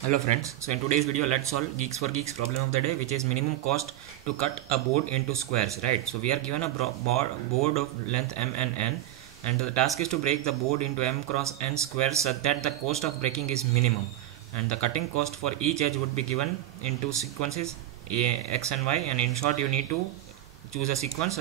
Hello friends, so in today's video let's solve Geeks for Geeks problem of the day, which is minimum cost to cut a board into squares, right? So we are given a board of length m and n, and the task is to break the board into m cross n squares such that the cost of breaking is minimum, and the cutting cost for each edge would be given into sequences x and y, and in short you need to choose a sequence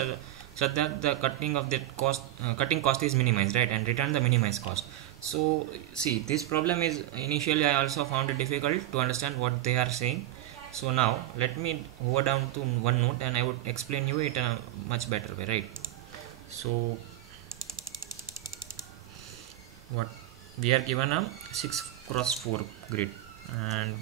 so that the cutting cost is minimized, right, and return the minimized cost. So see, this problem is initially I also found it difficult to understand what they are saying. So now let me over down to OneNote and I would explain you it in a much better way, right? So what we are given a 6x4 grid, and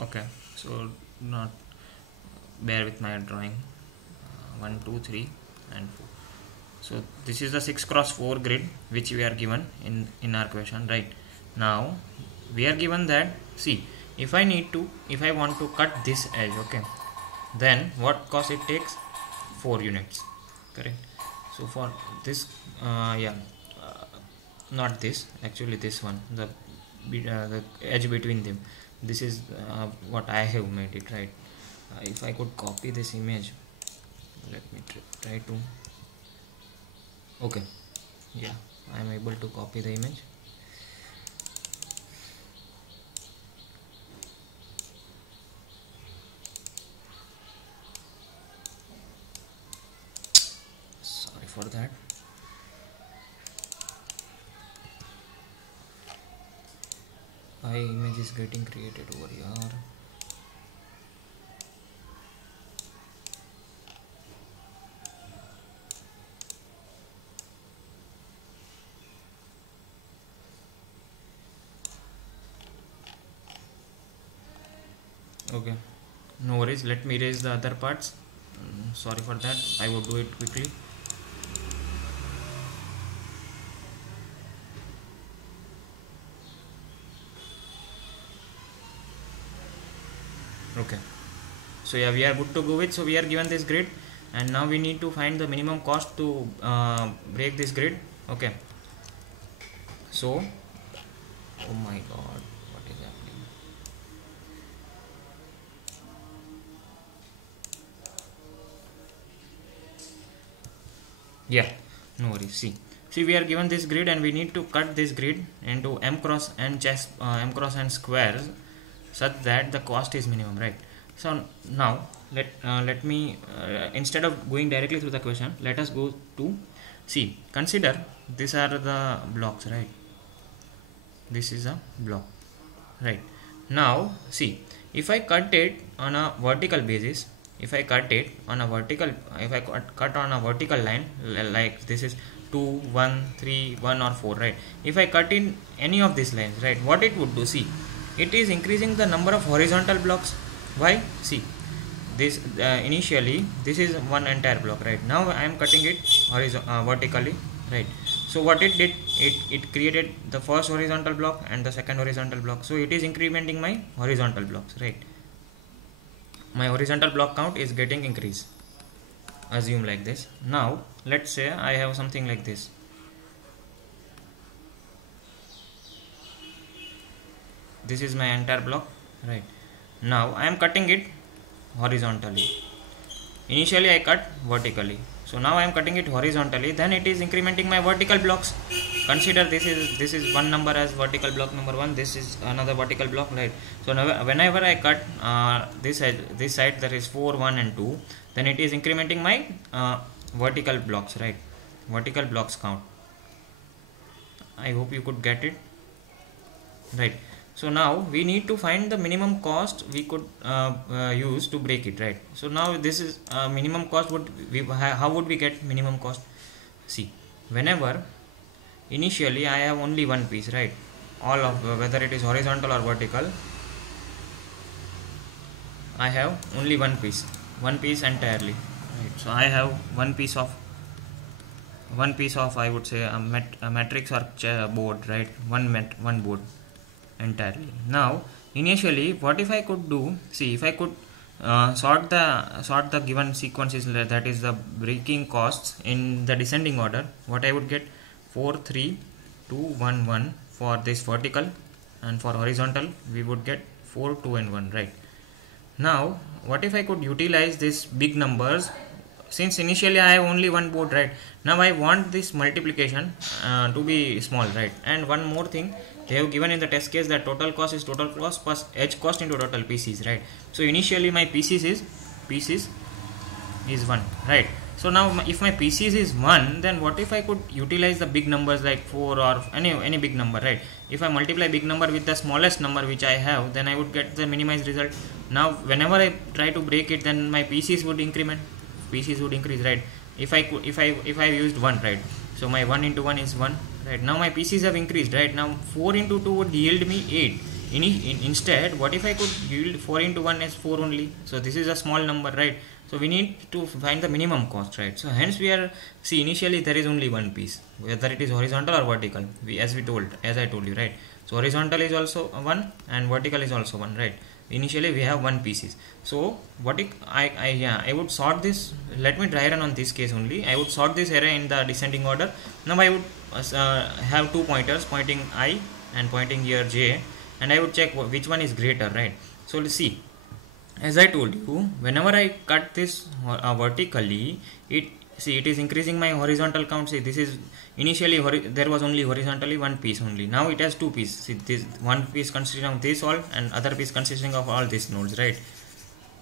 okay, so not bear with my drawing. 1 2 3 and 4. So this is the 6x4 grid which we are given in our question, right? Now we are given that, see, if I want to cut this edge, okay, then what cost it takes? 4 units, correct? So for this not this, actually this one, the edge between them, this is what I have made it, right? If I could copy this image, let me try to, okay, yeah, I am able to copy the image. Sorry for that. My image is getting created over here. Okay, no worries, let me erase the other parts. Sorry for that, I will do it quickly. Okay, so yeah, we are good to go with. So we are given this grid, and now we need to find the minimum cost to break this grid. Okay, so oh my god, what is happening? Yeah, no worries. See, we are given this grid and we need to cut this grid into m cross n squares such that the cost is minimum, right? So now let me instead of going directly through the question, let us go to, see, consider these are the blocks, right? This is a block, right? Now see, if I cut it on a vertical basis, if I cut on a vertical line, like this is 2 1 3 1 or 4, right? If I cut in any of these lines, right, what it would do, see, it is increasing the number of horizontal blocks. Why? See, this initially this is one entire block, right? Now I am cutting it vertically, right? So what it did, it created the first horizontal block and the second horizontal block. So it is incrementing my horizontal blocks, right? My horizontal block count is getting increased. Assume like this. Now let's say I have something like this. This is my entire block, right? Now I am cutting it horizontally. Initially I cut vertically, so now I am cutting it horizontally. Then it is incrementing my vertical blocks. Consider this is one number as vertical block number 1. This is another vertical block, right? So now whenever I cut this side, there is 4 1 and 2, then it is incrementing my vertical blocks, right? Vertical blocks count. I hope you could get it, right? So now we need to find the minimum cost we could use to break it, right? So now this is minimum cost. How would we get minimum cost? See, whenever initially I have only one piece, right? All of whether it is horizontal or vertical, I have only one piece entirely, right? So I have one piece of one piece of, I would say, a matrix or board, right? One board entirely. Now initially what if I could do, see if I could sort the given sequences, that is the breaking costs in the descending order, what I would get 4 3 2 1 1 for this vertical, and for horizontal we would get 4 2 and 1, right? Now what if I could utilize these big numbers, since initially I have only one board, right? Now I want this multiplication to be small, right? And one more thing, they have given in the test case that total cost is total cost plus edge cost into total PCs, right? So initially my PCs is 1, right? So now if my PCs is 1, then what if I could utilize the big numbers like 4 or any big number, right? If I multiply big number with the smallest number which I have, then I would get the minimized result. Now whenever I try to break it, then my PCs would increment, PCs would increase, right? If I used 1, right? So my 1 into 1 is 1, right? Now my PCs have increased, right? Now 4 into 2 would yield me 8. Instead, what if I could yield 4 into 1 as 4 only? So this is a small number, right? So we need to find the minimum cost, right? So hence we are, see, initially there is only one piece, whether it is horizontal or vertical, as I told you, right? So horizontal is also 1 and vertical is also 1, right? Initially we have one pieces. So what if I would sort this, let me try run on this case only. I would sort this array in the descending order. Now I would have two pointers pointing I and pointing here J, and I would check which one is greater, right? So let's see, as I told you, whenever I cut this vertically, it is increasing my horizontal count. See, this is initially there was only horizontally one piece only. Now it has two pieces. See, this one piece consisting of this all and other piece consisting of all these nodes, right?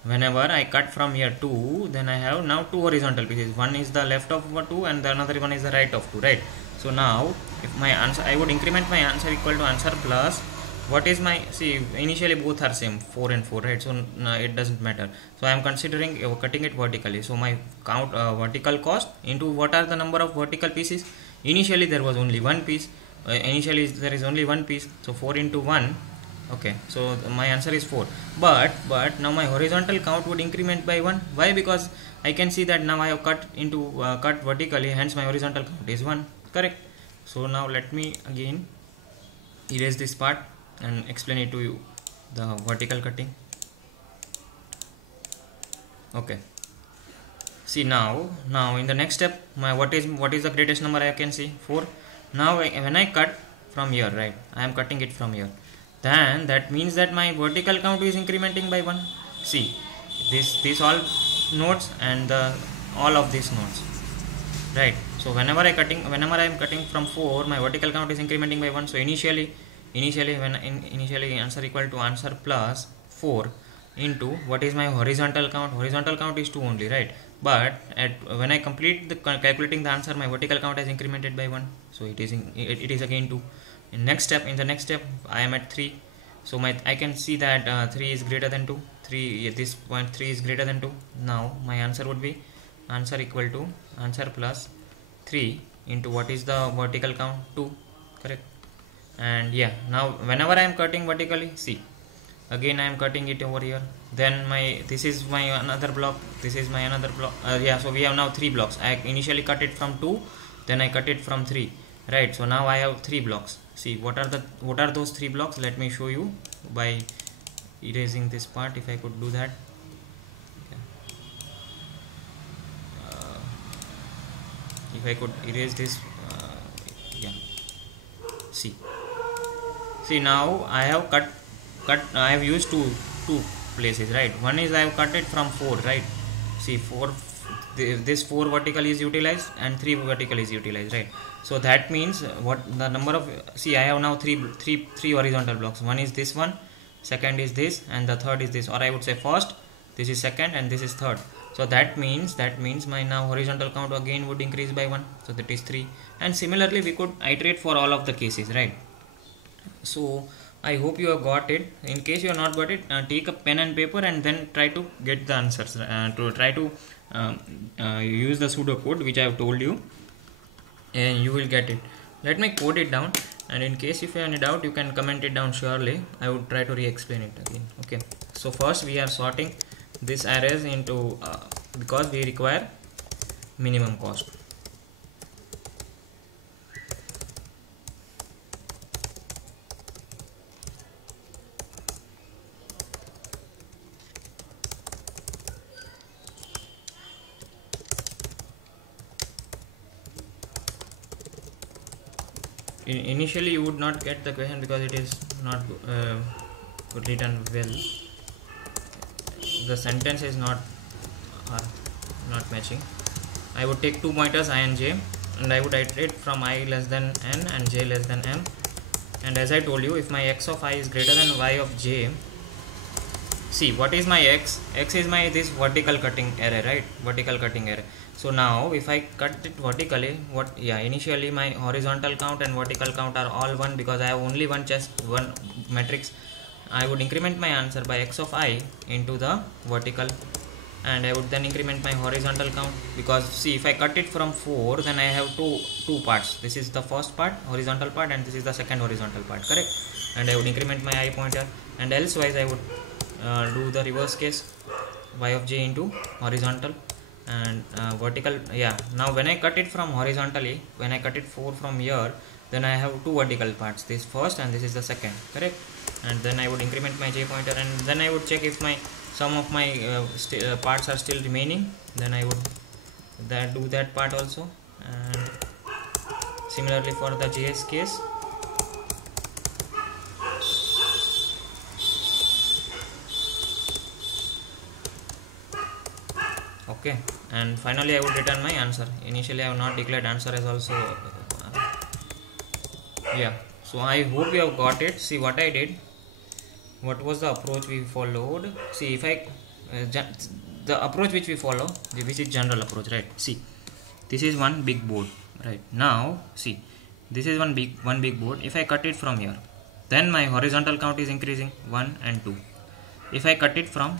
Whenever I cut from here 2, then I have now two horizontal pieces. One is the left of 2 and the another one is the right of 2, right? So now if my answer, I would increment my answer equal to answer plus what is my, see, initially both are same, 4 and 4, right? So it doesn't matter. So I am considering cutting it vertically. So my count vertical cost into what are the number of vertical pieces. Initially there was only one piece. Initially there is only one piece. So 4 into 1. Okay, so my answer is 4. But now my horizontal count would increment by 1. Why? Because I can see that now I have cut vertically. Hence my horizontal count is 1. Correct. So now let me again erase this part and explain it to you, the vertical cutting. Okay, see, now in the next step, my what is the greatest number I can see? 4. Now when I cut from here, right, I am cutting it from here, then that means that my vertical count is incrementing by 1. See, these all nodes and all of these nodes, right? So whenever I am cutting from 4, my vertical count is incrementing by 1. So initially answer equal to answer plus 4 into what is my horizontal count is 2 only, right? But when I complete the calculating the answer, my vertical count has incremented by 1, so it is again 2. In the next step I am at 3. So I can see that 3 is greater than 2. 3, this point 3 is greater than 2. Now my answer would be answer equal to answer plus 3 into what is the vertical count, 2. Correct. And yeah, now whenever I am cutting vertically, see, again I am cutting it over here. Then this is my another block, this is my another block. Yeah, so we have now 3 blocks. I initially cut it from 2, then I cut it from 3, right? So now I have 3 blocks. See, what are those 3 blocks? Let me show you by erasing this part, if I could do that. If I could erase this, yeah, see, now I have cut I have used two places, right? One is I have cut it from 4, right? See, 4, this 4 vertical is utilized and 3 vertical is utilized, right? So that means what the number of, see, I have now three horizontal blocks. One is this one, second is this, and the third is this, or I would say first, this is second, and this is third. So that means my now horizontal count again would increase by 1, so that is 3. And similarly we could iterate for all of the cases, right? So I hope you have got it. In case you have not got it, take a pen and paper and then try to get the answers, to try to use the pseudocode which I have told you, and you will get it. Let me code it down, and in case if you have any doubt, you can comment it down. Surely I would try to re-explain it again. Okay, so first we are sorting this arrays into because we require minimum cost. initially you would not get the question because it is not written well. The sentence is not matching. I would take 2 pointers I and j, and I would iterate from I less than n and j less than m. And as I told you, if my x of I is greater than y of j, see what is my x? X is my this vertical cutting array, right? Vertical cutting array. So now if I cut it vertically, initially my horizontal count and vertical count are all 1 because I have only one matrix. I would increment my answer by x of I into the vertical, and I would then increment my horizontal count, because see, if I cut it from 4, then I have two parts. This is the first part, horizontal part, and this is the second horizontal part, correct? And I would increment my I pointer, and elsewise I would do the reverse case, y of j into horizontal and vertical. Now when I cut it from horizontally, when I cut it 4 from here, then I have two vertical parts, this first and this is the second, correct? And then I would increment my j pointer, and then I would check if my some of my parts are still remaining, then I would do that part also. And similarly for the j's case, okay, and finally I would return my answer. Initially I have not declared answer as also. So I hope you have got it. See what I did, what was the approach we followed. See, if I the approach which we follow, which is general approach, right? See, this is one big board, right? Now see, this is one big board. If I cut it from here, then my horizontal count is increasing 1 and 2. If I cut it from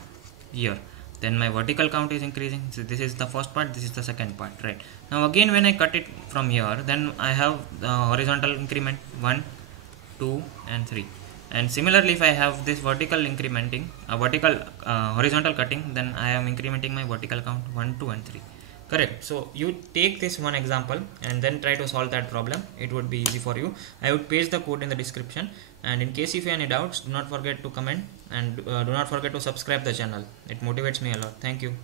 here, then my vertical count is increasing. So this is the first part, this is the second part, right? Now again when I cut it from here, then I have the horizontal increment 1, 2 and 3. And similarly, if I have this vertical incrementing, horizontal cutting, then I am incrementing my vertical count 1, 2 and 3, correct? So you take this one example and then try to solve that problem. It would be easy for you. I would paste the code in the description, and in case if you have any doubts, do not forget to comment, and do not forget to subscribe the channel. It motivates me a lot. Thank you.